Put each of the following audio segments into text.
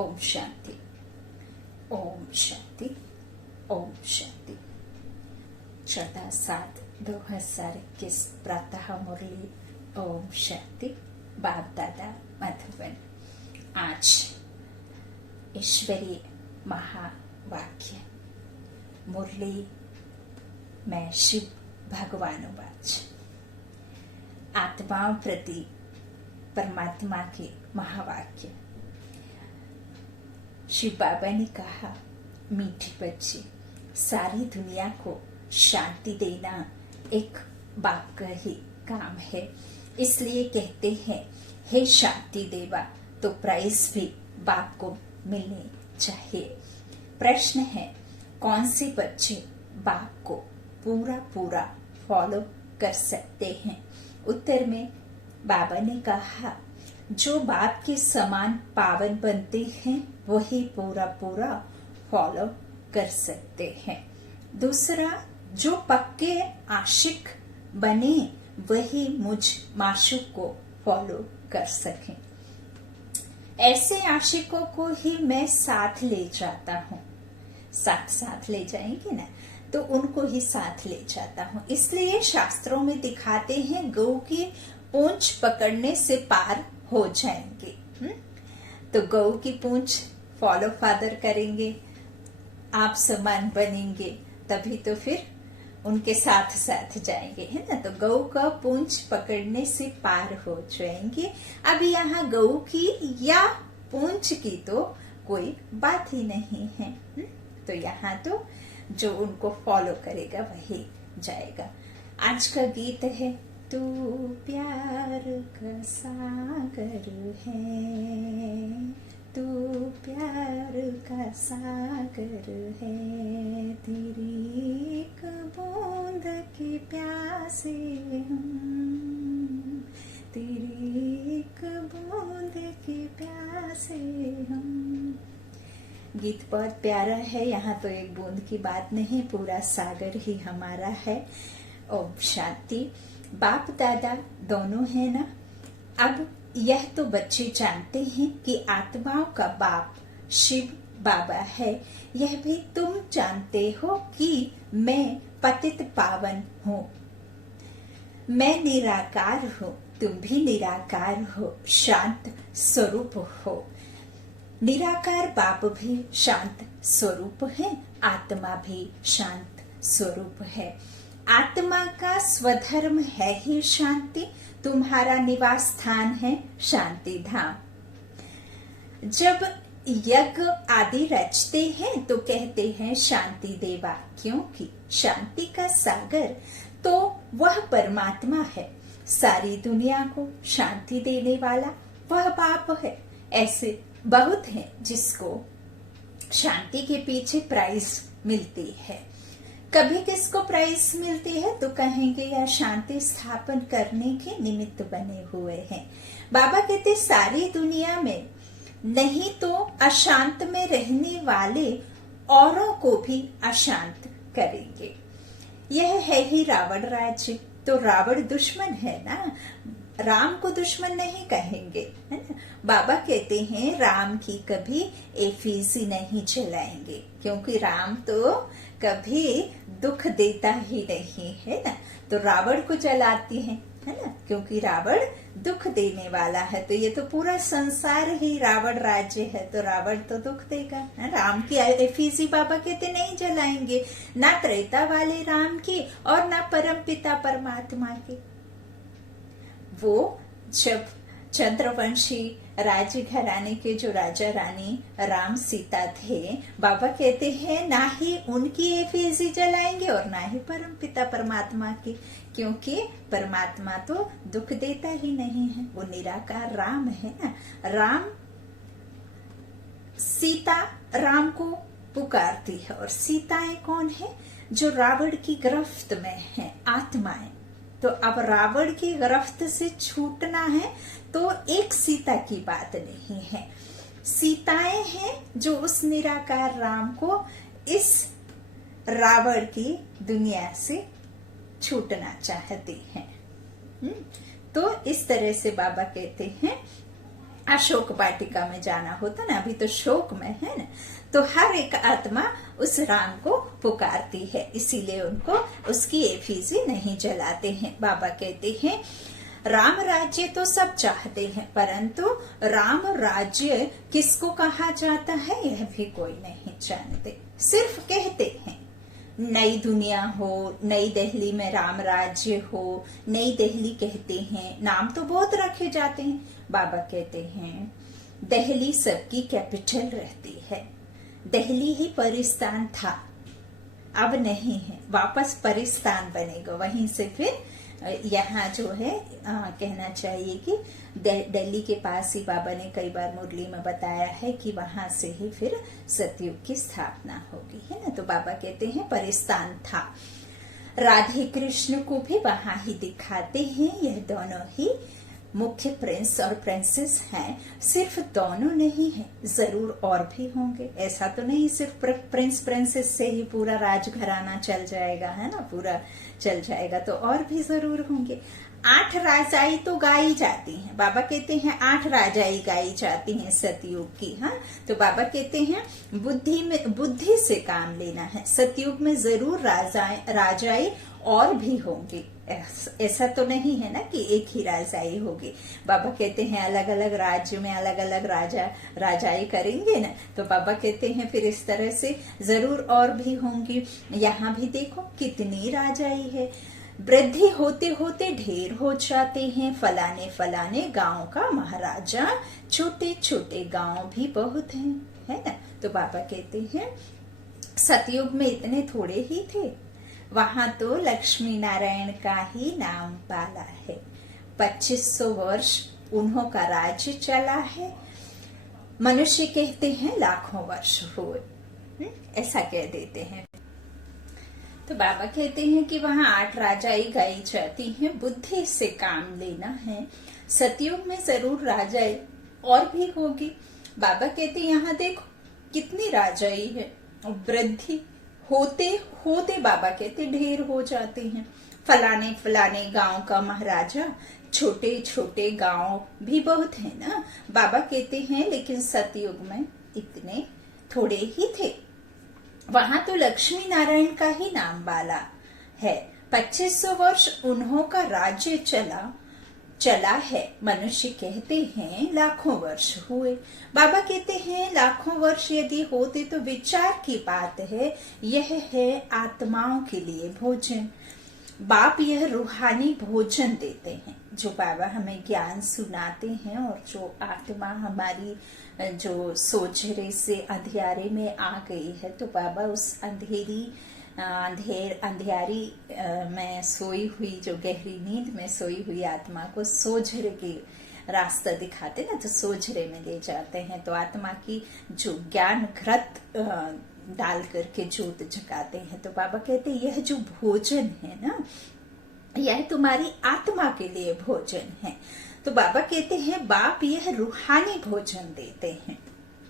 ओम शांति, ओम शांति, ओम शांति। 14/7/2021 प्रातः मुरली। ओम शांति। बाप दादा मधुबन। आज ईश्वरीय महावाक्य मुरली में शिव भगवानुवाच। आत्माओं प्रति परमात्मा के महावाक्य। शिव बाबा ने कहा, मीठी बच्ची, सारी दुनिया को शांति देना एक बाप का ही काम है, इसलिए कहते हैं हे शांति देवा, तो प्राइज भी बाप को मिलनी चाहिए। प्रश्न है, कौन से बच्चे बाप को पूरा पूरा फॉलो कर सकते हैं? उत्तर में बाबा ने कहा, जो बाप के समान पावन बनते हैं वही पूरा पूरा फॉलो कर सकते हैं। दूसरा, जो पक्के आशिक बने वही मुझ माशूक को फॉलो कर सकें। ऐसे आशिकों को ही मैं साथ ले जाता हूँ। साथ ले जाएंगे ना, तो उनको ही साथ ले जाता हूँ। इसलिए शास्त्रों में दिखाते हैं गौ की पूंछ पकड़ने से पार हो जाएंगे। तो गौ की पूंछ फॉलो फादर करेंगे, आप समान बनेंगे, तभी तो फिर उनके साथ साथ जाएंगे, है ना। तो गौ का पूंछ पकड़ने से पार हो जाएंगे। अब यहाँ गौ की या पूंछ की तो कोई बात ही नहीं है। तो यहाँ तो जो उनको फॉलो करेगा वही जाएगा। आज का गीत है, तू प्यार का सागर है, तू प्यार का सागर है, तेरी एक बूंद की प्यासे हम, तेरी एक बूंद की प्यासे हम। गीत बहुत प्यारा है। यहाँ तो एक बूंद की बात नहीं, पूरा सागर ही हमारा है। ओम शांति। बाप दादा दोनों है ना। अब यह तो बच्चे जानते हैं कि आत्माओं का बाप शिव बाबा है। यह भी तुम जानते हो कि मैं पतित पावन हूँ। मैं निराकार हूँ, तुम भी निराकार हो, शांत स्वरूप हो। निराकार बाप भी शांत स्वरूप है, आत्मा भी शांत स्वरूप है। आत्मा का स्वधर्म है ही शांति, तुम्हारा निवास स्थान है शांति धाम। जब यज्ञ आदि रचते हैं तो कहते हैं शांति देवा, क्योंकि शांति का सागर तो वह परमात्मा है। सारी दुनिया को शांति देने वाला वह बाप है। ऐसे बहुत हैं जिसको शांति के पीछे प्राइज मिलती है। कभी किसको प्राइज मिलती है तो कहेंगे यह शांति स्थापन करने के निमित्त बने हुए हैं। बाबा कहते सारी दुनिया में नहीं तो अशांत में रहने वाले औरों को भी अशांत करेंगे। यह है ही रावण राज्य। तो रावण दुश्मन है ना, राम को दुश्मन नहीं कहेंगे, है ना। बाबा कहते हैं राम की कभी एफीसी नहीं चलाएंगे, क्योंकि राम तो कभी दुख देता ही नहीं है ना। तो रावण को जलाती हैं, है ना, क्योंकि रावण दुख देने वाला है। तो ये तो पूरा संसार ही रावण राज्य है, तो रावण तो दुख देगा। राम की एफीसी बाबा कहते नहीं जलाएंगे, ना त्रेता वाले राम की और ना परम पिता परमात्मा की। वो जब चंद्रवंशी राज्य घराने के जो राजा रानी राम सीता थे, बाबा कहते हैं ना ही उनकी एफीसी जलाएंगे और ना ही परम पिता परमात्मा की, क्योंकि परमात्मा तो दुख देता ही नहीं है। वो निराकार राम है ना। राम सीता राम को पुकारती है, और सीताएं कौन है? जो रावण की गिरफ्त में है, आत्माएं। तो अब रावण की गिरफ्त से छूटना है तो एक सीता की बात नहीं है। सीताएं हैं जो उस निराकार राम को इस रावण की दुनिया से छूटना चाहती हैं। तो इस तरह से बाबा कहते हैं अशोक वाटिका में जाना होता ना, अभी तो शोक में है ना, तो हर एक आत्मा उस राम को पुकारती है, इसीलिए उनको उसकी एफिजी नहीं जलाते हैं। बाबा कहते हैं राम राज्य तो सब चाहते हैं, परंतु राम राज्य किसको कहा जाता है यह भी कोई नहीं जानते, सिर्फ कहते हैं। नई दुनिया हो, नई दिल्ली में राम राज्य हो, नई दिल्ली कहते हैं, नाम तो बहुत रखे जाते हैं। बाबा कहते हैं दिल्ली सबकी कैपिटल रहती है, दिल्ली ही परिस्थान था, अब नहीं है, वापस परिस्थान बनेगा, वहीं से फिर यहाँ जो है कहना चाहिए कि दिल्ली के पास ही बाबा ने कई बार मुरली में बताया है कि वहां से ही फिर सतयुग की स्थापना होगी, है ना। तो बाबा कहते हैं परिस्थान था। राधे कृष्ण को भी वहां ही दिखाते हैं, यह दोनों ही मुख्य प्रिंस और प्रिंसेस हैं। सिर्फ दोनों नहीं है, जरूर और भी होंगे, ऐसा तो नहीं सिर्फ प्रिंस प्रिंसेस से ही पूरा राजघराना चल जाएगा, है ना, पूरा चल जाएगा, तो और भी जरूर होंगे। 8 राजाई तो गाई जाती हैं, बाबा कहते हैं 8 राजाई गाई जाती हैं सतयुग की। हाँ, तो बाबा कहते हैं बुद्धि से काम लेना है, सतयुग में जरूर राजाई और भी होंगी, ऐसा तो नहीं है ना कि एक ही राजाई होगी। बाबा कहते हैं अलग अलग राज्य में अलग अलग राजाई करेंगे ना, तो बाबा कहते हैं फिर इस तरह से जरूर और भी होंगी। यहाँ भी देखो कितनी राजाई है, वृद्धि होते होते ढेर हो जाते हैं, फलाने फलाने गांव का महाराजा, छोटे छोटे गांव भी बहुत हैं, है ना। तो बाबा कहते हैं सतयुग में इतने थोड़े ही थे, वहां तो लक्ष्मी नारायण का ही नाम पाला है। 2500 वर्ष उन्हों का राज्य चला है, मनुष्य कहते हैं लाखों वर्ष हुए, ऐसा कह देते हैं। तो बाबा कहते हैं कि वहां 8 राजाई गाई जाती हैं, बुद्धि से काम लेना है, सतयुग में जरूर राजाई और भी होगी। बाबा कहते यहाँ देखो कितनी राजाई है, वृद्धि होते होते बाबा कहते ढेर हो जाते हैं, फलाने फलाने गांव का महाराजा, छोटे छोटे गांव भी बहुत है ना। बाबा कहते हैं लेकिन सतयुग में इतने थोड़े ही थे, वहां तो लक्ष्मी नारायण का ही नाम वाला है। 2500 वर्ष उन्हों का राज्य चला है, मनुष्य कहते हैं लाखों वर्ष हुए। बाबा कहते हैं लाखों वर्ष यदि होते तो विचार की बात है, यह है आत्माओं के लिए भोजन। बाप यह रूहानी भोजन देते हैं, जो बाबा हमें ज्ञान सुनाते हैं, और जो आत्मा हमारी जो सोचरे से अंधियारे में आ गई है, तो बाबा उस अंधियारी में सोई हुई, जो गहरी नींद में सोई हुई आत्मा को सोझरे के रास्ता दिखाते ना, तो सोझरे में ले जाते हैं, तो आत्मा की जो ज्ञान घृत डाल करके ज्योत जगाते हैं। तो बाबा कहते हैं यह जो भोजन है ना, यह तुम्हारी आत्मा के लिए भोजन है। तो बाबा कहते हैं बाप यह रूहानी भोजन देते हैं,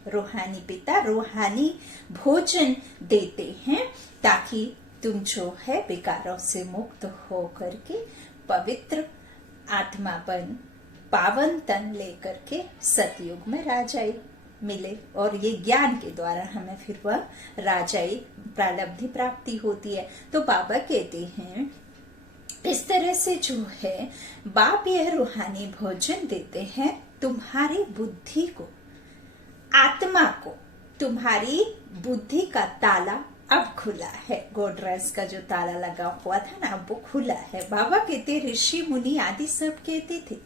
रूहानी पिता रूहानी भोजन देते हैं, ताकि तुम जो है विकारों से मुक्त हो करके पवित्र आत्मा बन पावन तन लेकर के सतयुग में राजाई मिले, और ये ज्ञान के द्वारा हमें फिर वह राजाई प्रालब्धि प्राप्ति होती है। तो बाबा कहते हैं इस तरह से जो है बाप यह रूहानी भोजन देते हैं, तुम्हारी बुद्धि को, आत्मा को, तुम्हारी बुद्धि का ताला अब खुला है। गोडरेज का जो ताला लगा हुआ था ना, अब वो खुला है। बाबा कहते ऋषि मुनि आदि सब कहते थे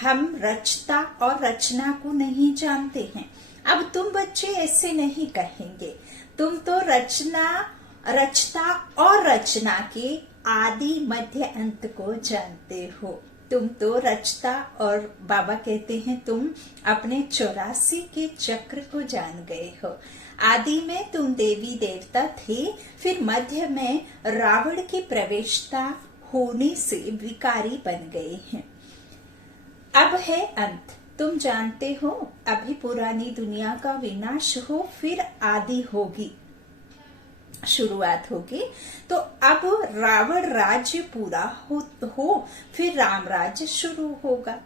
हम रचता और रचना को नहीं जानते हैं। अब तुम बच्चे ऐसे नहीं कहेंगे, तुम तो रचता और रचना के आदि मध्य अंत को जानते हो। तुम तो रचता, और बाबा कहते हैं तुम अपने 84 के चक्र को जान गए हो। आदि में तुम देवी देवता थे, फिर मध्य में रावण की प्रवेशता होने से विकारी बन गए हैं। अब है अंत, तुम जानते हो अभी पुरानी दुनिया का विनाश हो, फिर आदि होगी, शुरुआत होगी। तो अब रावण राज्य पूरा हो फिर राम राज्य शुरू होगा।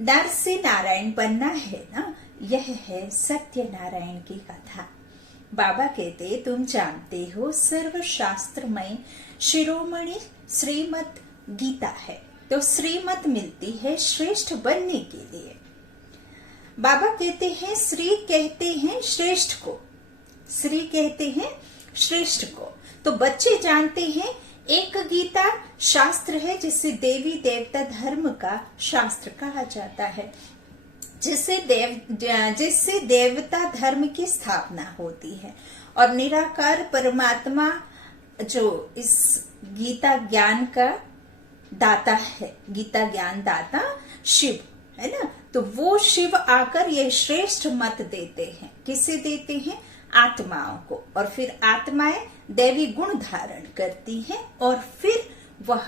नर से नारायण बनना है ना, यह है सत्यनारायण की कथा। बाबा कहते तुम जानते हो सर्वशास्त्रमय शिरोमणि श्रीमद् गीता है, तो श्रीमत मिलती है श्रेष्ठ बनने के लिए। बाबा कहते हैं श्री कहते हैं श्रेष्ठ को, श्री कहते हैं श्रेष्ठ को। तो बच्चे जानते हैं एक गीता शास्त्र है जिसे देवी देवता धर्म का शास्त्र कहा जाता है, जिससे देवता धर्म की स्थापना होती है। और निराकार परमात्मा जो इस गीता ज्ञान का दाता है, गीता ज्ञान दाता शिव है ना, तो वो शिव आकर ये श्रेष्ठ मत देते हैं। किसे देते हैं? आत्माओं को। और फिर आत्माएं दैवी गुण धारण करती हैं और फिर वह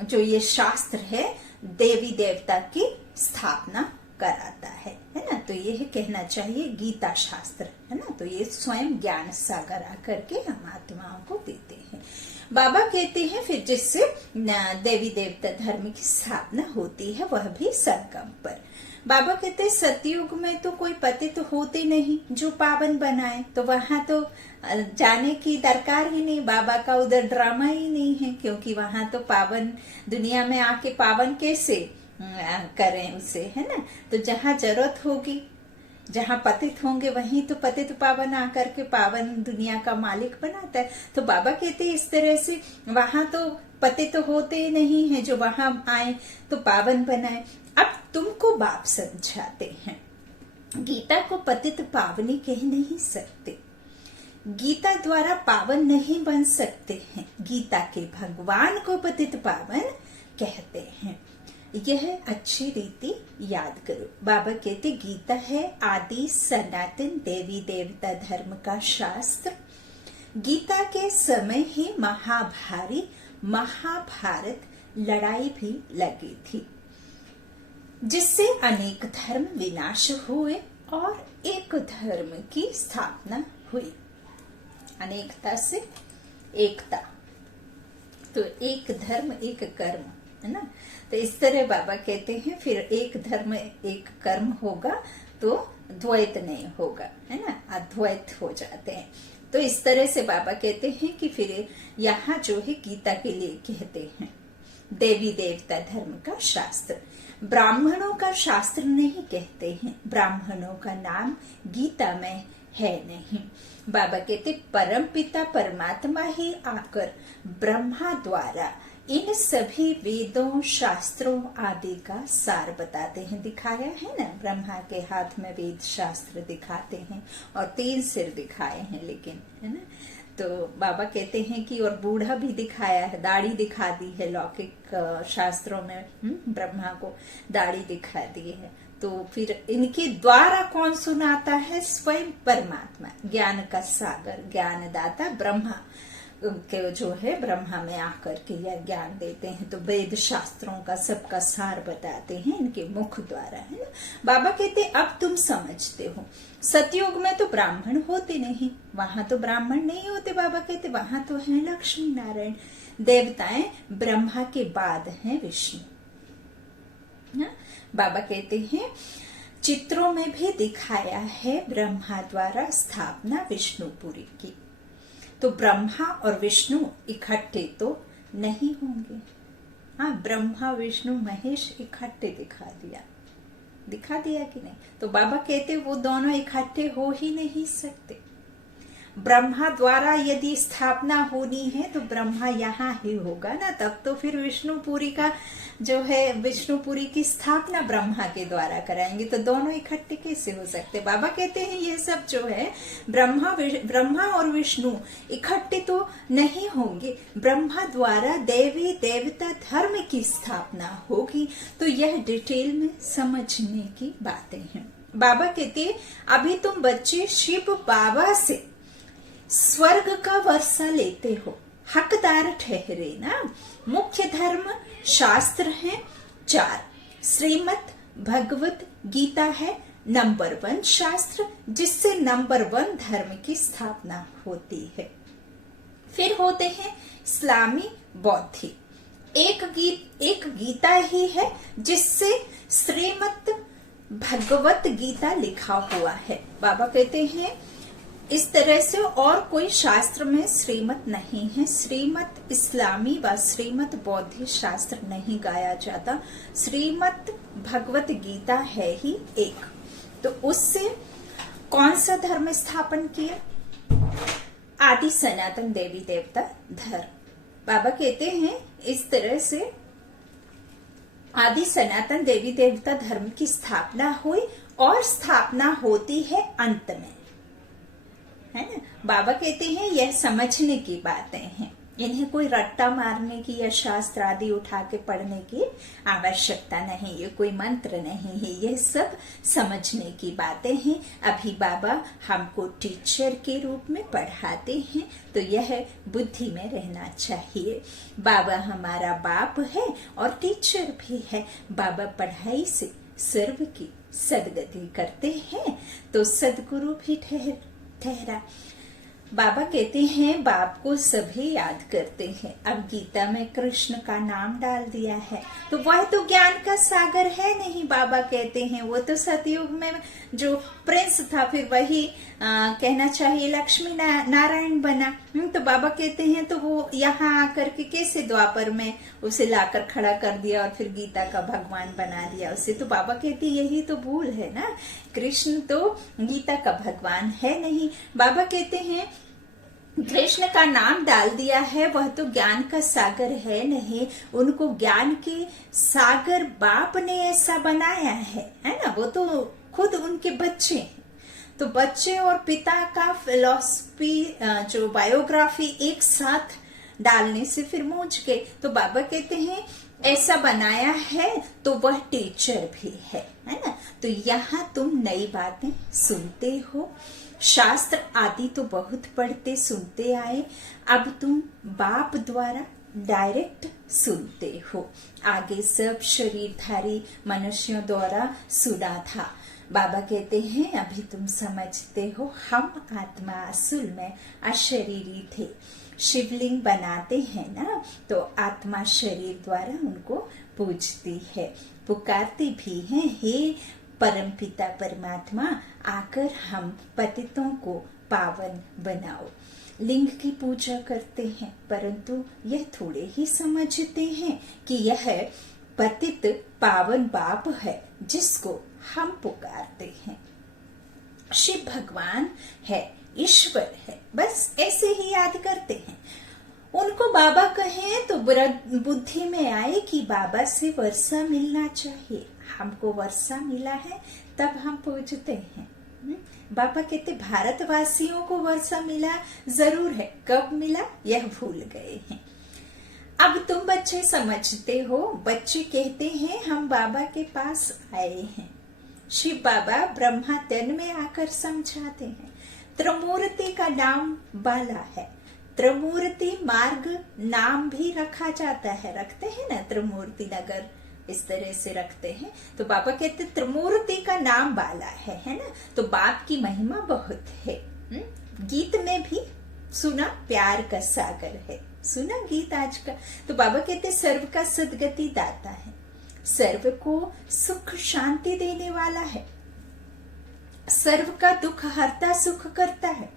जो ये शास्त्र है देवी देवता की स्थापना कराता है ना। तो ये कहना चाहिए गीता शास्त्र है ना। तो ये स्वयं ज्ञान सागर आकर के हम आत्माओं को देते हैं। बाबा कहते हैं फिर जिससे देवी देवता धर्म की स्थापना होती है वह भी संगम पर। बाबा कहते हैं सतयुग में तो कोई पति तो होते नहीं जो पावन बनाए, तो वहां तो जाने की दरकार ही नहीं। बाबा का उधर ड्रामा ही नहीं है, क्योंकि वहां तो पावन दुनिया में आके पावन कैसे करें उसे, है ना। तो जहां जरूरत होगी, जहां पतित होंगे वहीं तो पतित पावन आकर के पावन दुनिया का मालिक बनाता है। तो बाबा कहते हैं इस तरह से वहां तो पतित होते नहीं है, जो वहां आए तो पावन बनाए। अब तुमको बाप समझाते हैं, गीता को पतित पावनी कह नहीं सकते, गीता द्वारा पावन नहीं बन सकते हैं, गीता के भगवान को पतित पावन कहते हैं। यह अच्छी रीति याद करो। बाबा कहते गीता है आदि सनातन देवी देवता धर्म का शास्त्र। गीता के समय ही महाभारत लड़ाई भी लगी थी, जिससे अनेक धर्म विनाश हुए और एक धर्म की स्थापना हुई। अनेकता से एकता, तो एक धर्म एक कर्म है ना। तो इस तरह बाबा कहते हैं फिर एक धर्म एक कर्म होगा तो द्वैत नहीं होगा, है ना, अद्वैत हो जाते हैं। तो इस तरह से बाबा कहते हैं कि फिर यहाँ जो है गीता के लिए कहते हैं देवी देवता धर्म का शास्त्र। ब्राह्मणों का शास्त्र नहीं कहते हैं, ब्राह्मणों का नाम गीता में है नहीं। बाबा कहते परम पिता परमात्मा ही आकर ब्रह्मा द्वारा इन सभी वेदों शास्त्रों आदि का सार बताते हैं। दिखाया है ना, ब्रह्मा के हाथ में वेद शास्त्र दिखाते हैं और 3 सिर दिखाए हैं, लेकिन है ना। तो बाबा कहते हैं कि और बूढ़ा भी दिखाया है, दाढ़ी दिखा दी है। लौकिक शास्त्रों में ब्रह्मा को दाढ़ी दिखा दी है। तो फिर इनके द्वारा कौन सुनाता है? स्वयं परमात्मा, ज्ञान का सागर, ज्ञानदाता ब्रह्मा के जो है ब्रह्मा में आकर के यह ज्ञान देते हैं। तो वेद शास्त्रों का सबका सार बताते हैं इनके मुख द्वारा, है ना। बाबा कहते अब तुम समझते हो, सतयुग में तो ब्राह्मण होते नहीं, वहां तो ब्राह्मण नहीं होते। बाबा कहते वहां तो है लक्ष्मी नारायण, देवताएं ब्रह्मा के बाद हैं विष्णु। बाबा कहते हैं चित्रों में भी दिखाया है ब्रह्मा द्वारा स्थापना विष्णुपुरी की। तो ब्रह्मा और विष्णु इकट्ठे तो नहीं होंगे। हाँ, ब्रह्मा विष्णु महेश इकट्ठे दिखा दिया कि नहीं। तो बाबा कहते वो दोनों इकट्ठे हो ही नहीं सकते। ब्रह्मा द्वारा यदि स्थापना होनी है तो ब्रह्मा यहाँ ही होगा ना, तब तो फिर विष्णुपुरी का जो है विष्णुपुरी की स्थापना ब्रह्मा के द्वारा कराएंगे। तो दोनों इकट्ठे कैसे हो सकते? बाबा कहते हैं ये सब जो है ब्रह्मा और विष्णु इकट्ठे तो नहीं होंगे, ब्रह्मा द्वारा देवी देवता धर्म की स्थापना होगी। तो यह डिटेल में समझने की बातें हैं। बाबा कहते अभी तुम बच्चे शिव बाबा से स्वर्ग का वर्षा लेते हो, हकदार ठहरे ना। मुख्य धर्म शास्त्र हैं 4, श्रीमद् भगवत गीता है नंबर 1 शास्त्र, जिससे नंबर 1 धर्म की स्थापना होती है। फिर होते हैं इस्लामी बौद्धिक, एक गीता ही है जिससे श्रीमद् भगवत गीता लिखा हुआ है। बाबा कहते हैं इस तरह से और कोई शास्त्र में श्रीमत नहीं है। श्रीमत इस्लामी व श्रीमत बौद्ध शास्त्र नहीं गाया जाता, श्रीमत भगवत गीता है ही एक। तो उससे कौन सा धर्म स्थापन किया? आदि सनातन देवी देवता धर्म। बाबा कहते हैं इस तरह से आदि सनातन देवी देवता धर्म की स्थापना हुई और स्थापना होती है अंत में, है ना। बाबा कहते हैं यह समझने की बातें हैं, इन्हें कोई रट्टा मारने की या शास्त्र आदि उठा के पढ़ने की आवश्यकता नहीं, ये कोई मंत्र नहीं है, ये सब समझने की बातें हैं। अभी बाबा हमको टीचर के रूप में पढ़ाते हैं, तो यह बुद्धि में रहना चाहिए। बाबा हमारा बाप है और टीचर भी है। बाबा पढ़ाई से सर्व की सदगति करते हैं, तो सदगुरु भी ठहरा। बाबा कहते हैं बाप को सभी याद करते हैं। अब गीता में कृष्ण का नाम डाल दिया है, तो वह तो ज्ञान का सागर है नहीं। बाबा कहते हैं वो तो सतयुग में जो प्रिंस था, फिर वही कहना चाहिए लक्ष्मी नारायण बना। तो बाबा कहते हैं तो वो यहाँ आकर के कैसे द्वापर में उसे लाकर खड़ा कर दिया और फिर गीता का भगवान बना दिया उसे। तो बाबा कहते यही तो भूल है ना, कृष्ण तो गीता का भगवान है नहीं। बाबा कहते हैं कृष्ण का नाम डाल दिया है, वह तो ज्ञान का सागर है नहीं। उनको ज्ञान के सागर बाप ने ऐसा बनाया है ना। वो तो खुद उनके बच्चे हैं, तो बच्चे और पिता का फिलॉसफी जो बायोग्राफी एक साथ डालने से फिर मूझ गए। तो बाबा कहते हैं ऐसा बनाया है तो वह टीचर भी है ना। तो यहाँ तुम नई बातें सुनते हो, शास्त्र आदि तो बहुत पढ़ते सुनते आए, अब तुम बाप द्वारा डायरेक्ट सुनते हो। आगे सब शरीरधारी मनुष्यों द्वारा सुना था। बाबा कहते हैं अभी तुम समझते हो, हम आत्मा असल में अशरीरी थे। शिवलिंग बनाते हैं ना, तो आत्मा शरीर द्वारा उनको पूजती है, पुकारती भी है, हे परमपिता परमात्मा आकर हम पतितों को पावन बनाओ। लिंग की पूजा करते हैं, परंतु यह थोड़े ही समझते हैं कि यह पतित पावन बाप है जिसको हम पुकारते हैं। शिव भगवान है, ईश्वर है, बस ऐसे ही याद करते हैं। उनको बाबा कहें तो बुद्धि में आए कि बाबा से वर्षा मिलना चाहिए, हमको वर्षा मिला है तब हम पूजते हैं। बाबा कहते भारतवासियों को वर्षा मिला जरूर है, कब मिला यह भूल गए हैं। अब तुम बच्चे समझते हो, बच्चे कहते हैं हम बाबा के पास आए हैं। शिव बाबा ब्रह्मा तन में आकर समझाते हैं। त्रिमूर्ति का नाम बाला है, त्रिमूर्ति मार्ग नाम भी रखा जाता है, रखते हैं ना त्रिमूर्ति नगर, इस तरह से रखते हैं। तो बाबा कहते त्रिमूर्ति का नाम बाला है ना। तो बाप की महिमा बहुत है। गीत में भी सुना प्यार का सागर है, सुना गीत आज का। तो बाबा कहते सर्व का सदगति दाता है, सर्व को सुख शांति देने वाला है, सर्व का दुख हरता सुख करता है।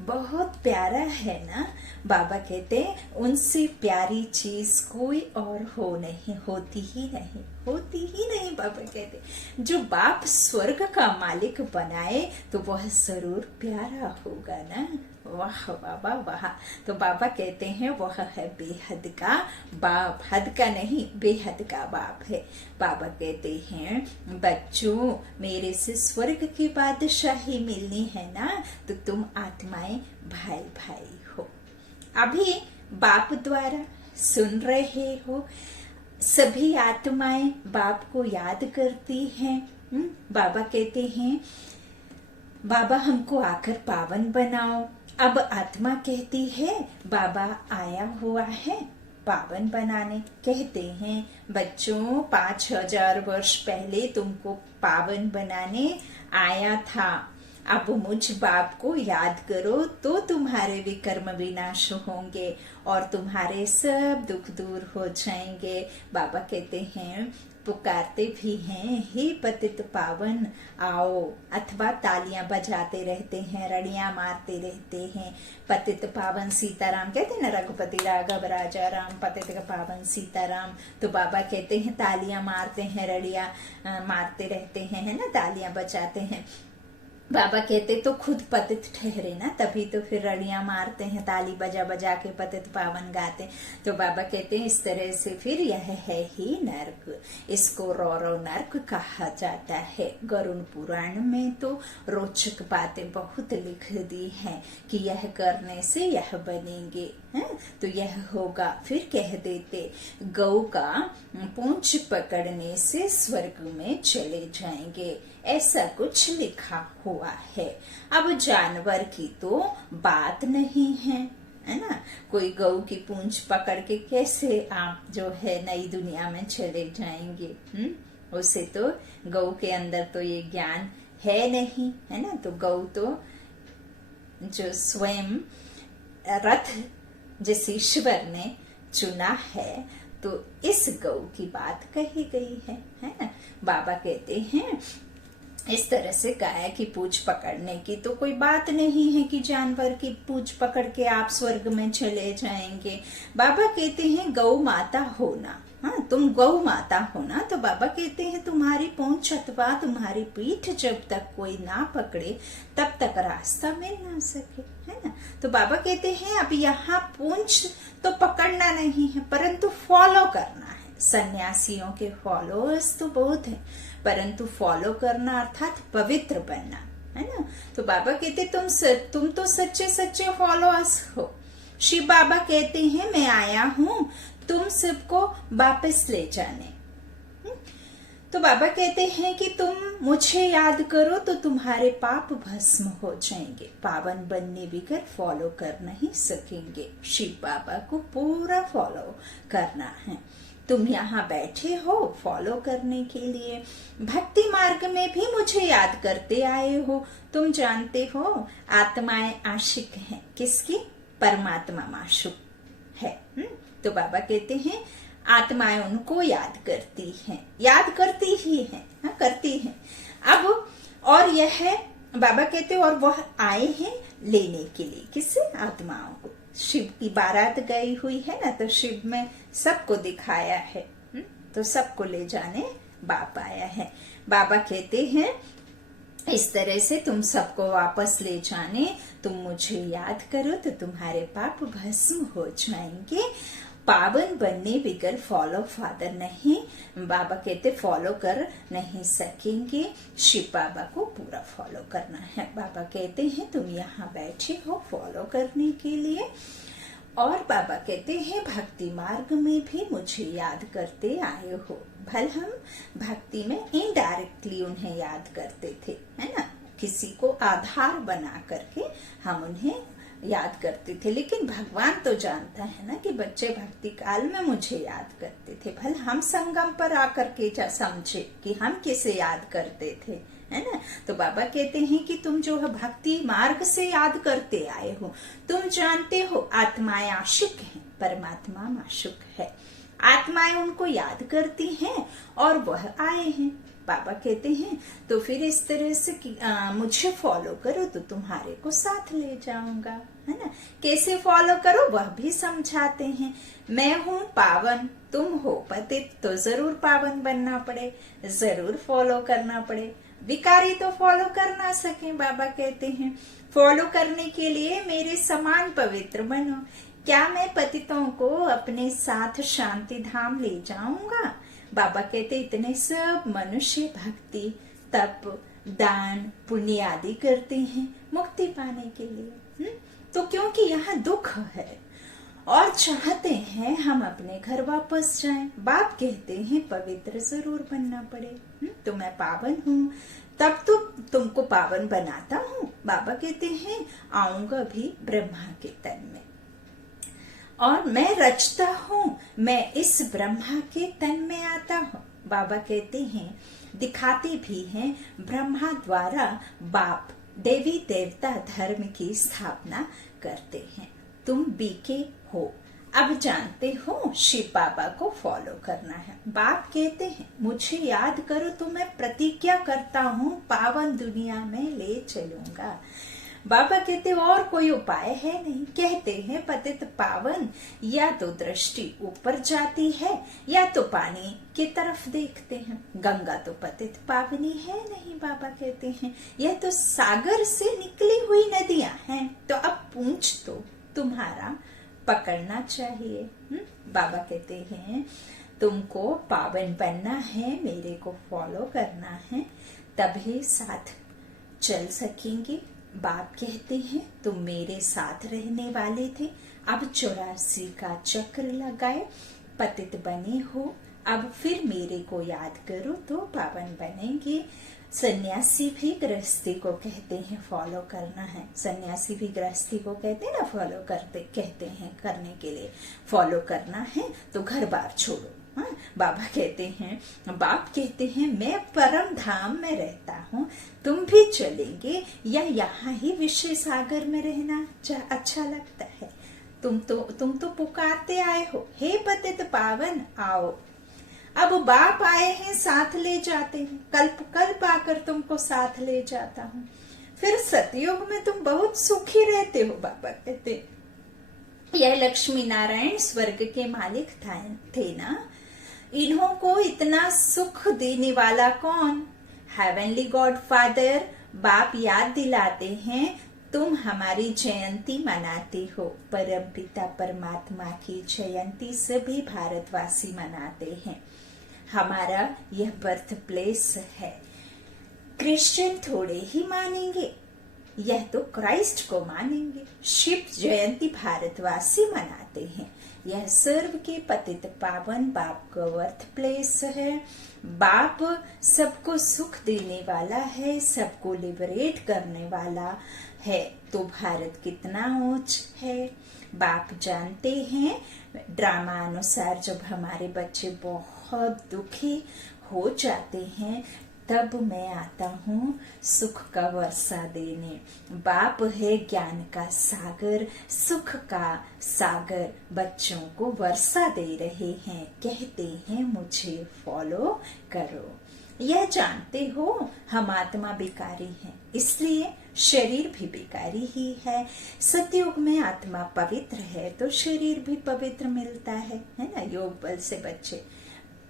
बहुत प्यारा है ना। बाबा कहते उनसे प्यारी चीज कोई और होती ही नहीं। बाबा कहते जो बाप स्वर्ग का मालिक बनाए तो वह जरूर प्यारा होगा ना। वाह बाबा वाह। तो बाबा कहते हैं वह है बेहद का बाप, हद का नहीं बेहद का बाप है। बाबा कहते हैं बच्चों मेरे से स्वर्ग की बादशाही मिलनी है ना, तो तुम आत्माएं भाई भाई हो। अभी बाप द्वारा सुन रहे हो, सभी आत्माएं बाप को याद करती हैं। बाबा कहते हैं बाबा हमको आकर पावन बनाओ। अब आत्मा कहती है बाबा आया हुआ है पावन बनाने। कहते हैं बच्चों 5000 वर्ष पहले तुमको पावन बनाने आया था। अब मुझ बाप को याद करो तो तुम्हारे विकर्म विनाश होंगे और तुम्हारे सब दुख दूर हो जाएंगे। बाबा कहते हैं, पुकारते भी हैं, हे पतित पावन आओ, अथवा तालियां बजाते रहते हैं, रड़ियां मारते रहते हैं। पतित पावन सीताराम कहते हैं ना, रघुपति राघव राजा राम, पतित पावन सीताराम। तो बाबा कहते हैं तालियां मारते हैं, रड़ियां मारते रहते हैं, है ना, तालियां बजाते हैं। बाबा कहते तो खुद पतित ठहरे ना, तभी तो फिर रड़ियां मारते हैं, ताली बजा बजा के पतित पावन गाते। तो बाबा कहते हैं इस तरह से फिर यह है ही नर्क, इसको रौरव नर्क कहा जाता है। गरुड़ पुराण में तो रोचक बातें बहुत लिख दी हैं कि यह करने से यह बनेंगे, है? तो यह होगा। फिर कह देते गौ का पूंछ पकड़ने से स्वर्ग में चले जाएंगे, ऐसा कुछ लिखा हुआ है। अब जानवर की तो बात नहीं है ना, कोई गौ की पूंछ पकड़ के कैसे आप जो है नई दुनिया में चले जाएंगे। उसे तो गौ के अंदर तो ये ज्ञान है नहीं, है ना। तो गौ तो जो स्वयं रथ जिस ईश्वर ने चुना है, तो इस गौ की बात कही गई है ना। बाबा कहते हैं इस तरह से गाय की पूंछ पकड़ने की तो कोई बात नहीं है कि जानवर की पूंछ पकड़ के आप स्वर्ग में चले जाएंगे। बाबा कहते हैं गौ माता होना, हाँ, तुम गौ माता होना। तो बाबा कहते हैं तुम्हारी पूंछ अथवा तुम्हारी पीठ जब तक कोई ना पकड़े तब तक रास्ता मिल ना सके, है ना। तो बाबा कहते हैं अब यहाँ पूंछ तो पकड़ना नहीं है, परंतु फॉलो करना है। सन्यासियों के फॉलोअर्स तो बहुत हैं, परंतु फॉलो करना अर्थात पवित्र बनना, है ना। तो बाबा कहते तुम तो सच्चे सच्चे फॉलोअर्स हो। शिव बाबा कहते हैं मैं आया हूँ तुम सबको वापस ले जाने। तो बाबा कहते हैं कि तुम मुझे याद करो तो तुम्हारे पाप भस्म हो जाएंगे, पावन बनने बगैर फॉलो कर नहीं सकेंगे। शिव बाबा को पूरा फॉलो करना है। तुम यहाँ बैठे हो फॉलो करने के लिए, भक्ति मार्ग में भी मुझे याद करते आए हो। तुम जानते हो आत्माएं आशिक हैं किसकी? परमात्मा माशूक है। तो बाबा कहते हैं आत्माएं उनको याद करती हैं, याद करती ही हैं, हाँ, करती हैं। अब और यह है बाबा कहते और वह आए हैं लेने के लिए, किससे? आत्माओं को। शिव की बारात गई हुई है ना, तो शिव में सबको दिखाया है, तो सबको ले जाने बाप आया है। बाबा कहते हैं इस तरह से तुम सबको वापस ले जाने, तुम मुझे याद करो तो तुम्हारे पाप भस्म हो जाएंगे, पावन बनने बगैर फॉलो फादर नहीं, बाबा कहते फॉलो कर नहीं सकेंगे। शिव बाबा को पूरा फॉलो करना है। बाबा कहते हैं तुम यहाँ बैठे हो फॉलो करने के लिए, और बाबा कहते हैं भक्ति मार्ग में भी मुझे याद करते आए हो। भले हम भक्ति में इनडायरेक्टली उन्हें याद करते थे, है ना, किसी को आधार बना करके हम उन्हें याद करते थे, लेकिन भगवान तो जानता है ना कि बच्चे भक्ति काल में मुझे याद करते थे। भले हम संगम पर आकर के समझे कि हम किसे याद करते थे, है ना। तो बाबा कहते हैं कि तुम जो है भक्ति मार्ग से याद करते आए हो, तुम जानते हो आत्माएं आशिक हैं, परमात्मा माशूक है। आत्माएं उनको याद करती हैं और वह आए हैं। बाबा कहते हैं तो फिर इस तरह से मुझे फॉलो करो तो तुम्हारे को साथ ले जाऊंगा, है ना। कैसे फॉलो करो वह भी समझाते हैं। मैं हूँ पावन, तुम हो पतित, तो जरूर पावन बनना पड़े, जरूर फॉलो करना पड़े। विकारी तो फॉलो कर ना सके। बाबा कहते हैं फॉलो करने के लिए मेरे समान पवित्र बनो। क्या मैं पतितों को अपने साथ शांति धाम ले जाऊंगा? बाबा कहते इतने सब मनुष्य भक्ति तप दान पुण्य आदि करते हैं मुक्ति पाने के लिए, तो क्योंकि यहाँ दुख है और चाहते हैं हम अपने घर वापस जाएं। बाप कहते हैं पवित्र जरूर बनना पड़े, तो मैं पावन हूँ तब तो तुमको पावन बनाता हूँ। बाबा कहते हैं आऊंगा भी ब्रह्मा के तन में, और मैं रचता हूँ, मैं इस ब्रह्मा के तन में आता हूँ। बाबा कहते हैं दिखाते भी हैं ब्रह्मा द्वारा बाप देवी देवता धर्म की स्थापना करते हैं। तुम बीके हो, अब जानते हो शिव बाबा को फॉलो करना है। बाप कहते हैं मुझे याद करो तो मैं प्रतिज्ञा करता हूँ पावन दुनिया में ले चलूंगा। बाबा कहते और कोई उपाय है नहीं। कहते हैं पतित पावन, या तो दृष्टि ऊपर जाती है या तो पानी की तरफ देखते हैं। गंगा तो पतित पावनी है नहीं, बाबा कहते हैं यह तो सागर से निकली हुई नदियां हैं। तो अब पूंछ तो तुम्हारा पकड़ना चाहिए। बाबा कहते हैं तुमको पावन बनना है, मेरे को फॉलो करना है, तभी साथ चल सकेंगे। बाप कहते हैं तुम मेरे साथ रहने वाले थे, अब 84 का चक्र लगाए पतित बने हो, अब फिर मेरे को याद करो तो पावन बनेंगे। सन्यासी भी गृहस्थी को कहते हैं फॉलो करना है। सन्यासी भी गृहस्थी को कहते हैं ना फॉलो करते, कहते हैं करने के लिए फॉलो करना है तो घर बार छोड़ो। हाँ, बाबा कहते हैं, बाप कहते हैं मैं परम धाम में रहता हूँ, तुम भी चलेंगे या यहाँ ही विषय सागर में रहना अच्छा लगता है? तुम तो पुकारते आए हो, हे पतित पावन आओ। अब बाप आए हैं साथ ले जाते हैं, कल्प आकर तुमको साथ ले जाता हूँ। फिर सतयुग में तुम बहुत सुखी रहते हो। बाबा कहते यह लक्ष्मी नारायण स्वर्ग के मालिक थे ना, इन्हों को इतना सुख देने वाला कौन? हेवनली गॉड फादर बाप याद दिलाते हैं तुम हमारी जयंती मनाते हो। परम पिता परमात्मा की जयंती सभी भारतवासी मनाते हैं। हमारा यह बर्थ प्लेस है। क्रिश्चियन थोड़े ही मानेंगे, यह तो क्राइस्ट को मानेंगे। शिव जयंती भारतवासी मनाते हैं। यह सर्व के पतित पावन बाप का बर्थ प्लेस है। बाप सबको सुख देने वाला है, सबको लिबरेट करने वाला है। तो भारत कितना ऊंच है बाप जानते हैं। ड्रामा अनुसार जब हमारे बच्चे बहुत दुखी हो जाते हैं तब मैं आता हूँ सुख का वर्षा देने। बाप है ज्ञान का सागर, सुख का सागर, बच्चों को वर्षा दे रहे हैं। कहते हैं मुझे फॉलो करो। यह जानते हो हम आत्मा बिकारी हैं, इसलिए शरीर भी बिकारी ही है। सतयुग में आत्मा पवित्र है तो शरीर भी पवित्र मिलता है ना। योग बल से बच्चे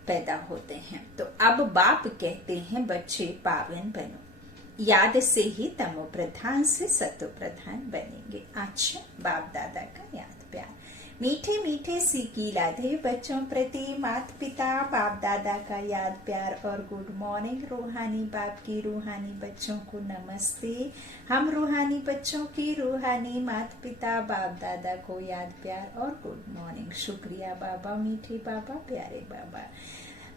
पैदा होते हैं। तो अब बाप कहते हैं बच्चे पावन बनो, याद से ही तमो प्रधान से सतो प्रधान बनेंगे। अच्छा, बाप दादा का याद प्यार, मीठे मीठे सीखी लाधे बच्चों प्रति माता पिता बाप दादा का याद प्यार और गुड मॉर्निंग। रूहानी बाप की रूहानी बच्चों को नमस्ते। हम रूहानी बच्चों की रूहानी माता पिता बाप दादा को याद प्यार और गुड मॉर्निंग। शुक्रिया बाबा, मीठे बाबा, प्यारे बाबा।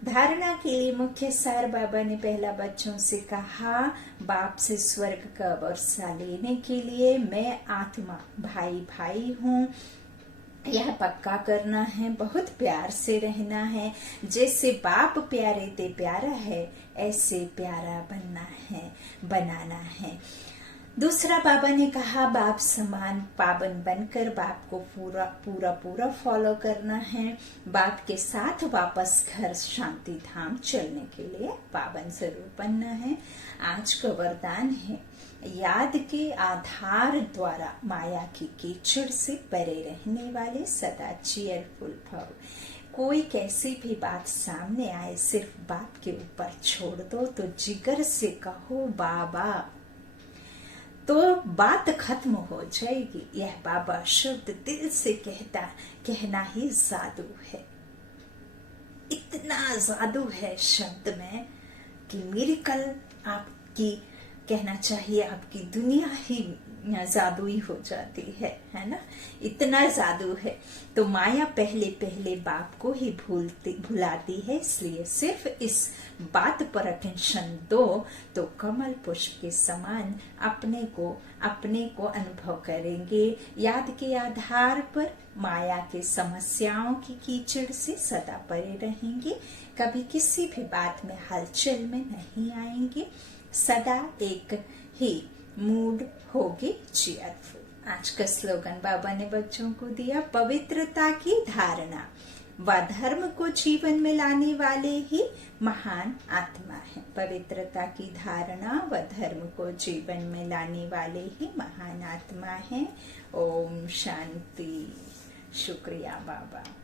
धारणा के लिए मुख्य सार बाबा ने पहला बच्चों से कहा, बाप से स्वर्ग का वर्षा लेने के लिए मैं आत्मा भाई भाई हूँ, यह पक्का करना है। बहुत प्यार से रहना है। जैसे बाप प्यारे ते प्यारा है, ऐसे प्यारा बनना है, बनाना है। दूसरा बाबा ने कहा बाप समान पावन बनकर बाप को पूरा फॉलो करना है। बाप के साथ वापस घर शांति धाम चलने के लिए पावन जरूर बनना है। आज का वरदान है, याद के आधार द्वारा माया की कीचड़ से परे रहने वाले सदा चीयरफुल भव। कोई कैसी भी बात सामने आए सिर्फ बाप के ऊपर छोड़ दो, तो जिगर से कहो बाबा, तो बात खत्म हो जाएगी। यह बाबा शब्द दिल से कहना ही जादू है। इतना जादू है शब्द में कि मिरेकल आपकी कहना चाहिए, आपकी दुनिया ही जादुई हो जाती है ना। इतना जादू है। तो माया पहले पहले बाप को ही भुलाती है, इसलिए सिर्फ इस बात पर अटेंशन दो तो कमल पुष्प के समान अपने को अनुभव करेंगे। याद के आधार पर माया के समस्याओं की कीचड़ से सदा परे रहेंगे। कभी किसी भी बात में हलचल में नहीं आएंगे। सदा एक ही मूड होगी चीयरफुल। आज का स्लोगन बाबा ने बच्चों को दिया, पवित्रता की धारणा व धर्म को जीवन में लाने वाले ही महान आत्मा है। पवित्रता की धारणा व धर्म को जीवन में लाने वाले ही महान आत्मा है। ओम शांति। शुक्रिया बाबा।